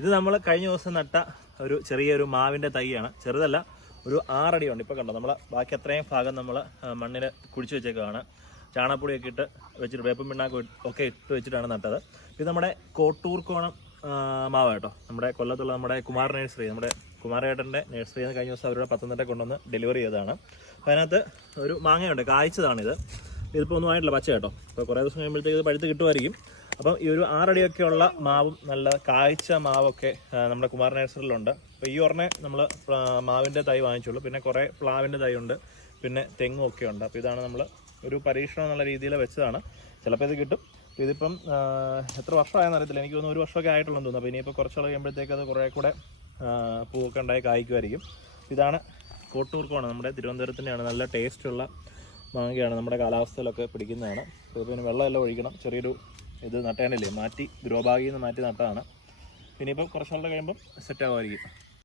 ഇത് നമ്മൾ കഴിഞ്ഞ ദിവസം നട്ട ഒരു ചെറിയൊരു മാവിന്റെ തൈയാണ്. ചെറുതല്ല ഒരു ആറടി ഉണ്ട് ഇപ്പോൾ കണ്ടോ നമ്മൾ ബാക്കി അത്രയും ഭാഗം നമ്മൾ മണ്ണിൽ കുഴിച്ച് വെച്ചേക്കാണ് ചാണകപ്പൊടിയൊക്കെ ഇട്ട് വെച്ചിട്ട് വേപ്പും പിണ്ണാക്കും ഒക്കെ ഇട്ട് വെച്ചിട്ടാണ് നട്ടത്. ഇത് നമ്മുടെ കോട്ടൂർ കോണം മാവ് കേട്ടോ. നമ്മുടെ കൊല്ലത്തുള്ള നമ്മുടെ കുമാർ നഴ്സറി നമ്മുടെ കുമാരേട്ടന്റെ നേഴ്സറി എന്ന് കഴിഞ്ഞ ദിവസം അവരുടെ പത്തനംതിട്ട കൊണ്ടുവന്ന് ഡെലിവറി ചെയ്തതാണ്. അപ്പോൾ അതിനകത്ത് ഒരു മാങ്ങയുണ്ട് കായ്ച്ചതാണിത്. ഇതിപ്പോൾ ഒന്നും ആയിട്ടില്ല പച്ച കേട്ടോ. അപ്പോൾ കുറേ ദിവസം കഴിയുമ്പോഴത്തേക്ക് ഇത് പഴുത്ത് കിട്ടുമായിരിക്കും. അപ്പം ഈ ഒരു ആറടിയൊക്കെ ഉള്ള മാവും നല്ല കാഴ്ച മാവൊക്കെ നമ്മുടെ കുമാർ നഴ്സറിയിലുണ്ട് അപ്പോൾ ഈ ഒരെണ്ണേ നമ്മൾ മാവിന്റെ തൈ വാങ്ങിച്ചുള്ളൂ. പിന്നെ കുറേ പ്ലാവിന്റെ തൈ ഉണ്ട് പിന്നെ തെങ്ങും ഒക്കെ ഉണ്ട്. അപ്പോൾ ഇതാണ് നമ്മൾ ഒരു പരീക്ഷണം എന്നുള്ള രീതിയിൽ വെച്ചതാണ്. ചിലപ്പോൾ ഇത് കിട്ടും. ഇതിപ്പം എത്ര വർഷമായെന്ന് അറിയത്തില്ല. എനിക്ക് തോന്നുന്നു ഒരു വർഷമൊക്കെ ആയിട്ടുള്ളൂ തോന്നുന്നു. അപ്പോൾ ഇനിയിപ്പോൾ കുറച്ചുള്ള കഴിയുമ്പോഴത്തേക്ക് അത് കുറേ കൂടെ പൂവൊക്കെ ഉണ്ടായി കായ്ക്കുമായിരിക്കും ഇതാണ് കോട്ടൂർക്കോണ്. നമ്മുടെ തിരുവനന്തപുരത്തിന്റെയാണ് നല്ല ടേസ്റ്റുള്ള മാങ്ങയാണ്. നമ്മുടെ കാലാവസ്ഥയിലൊക്കെ പിടിക്കുന്നതാണ്. അപ്പോൾ പിന്നെ വെള്ളമെല്ലാം ഒഴിക്കണം. ചെറിയൊരു ഇത് നട്ടേണ്ടല്ലേ? മാറ്റി ഗ്രോ ബാഗിൽ നിന്ന് മാറ്റി നട്ടതാണ്. പിന്നെ ഇപ്പം കുറച്ചുകൂടെ കഴിയുമ്പം സെറ്റ് ആകുമായിരിക്കും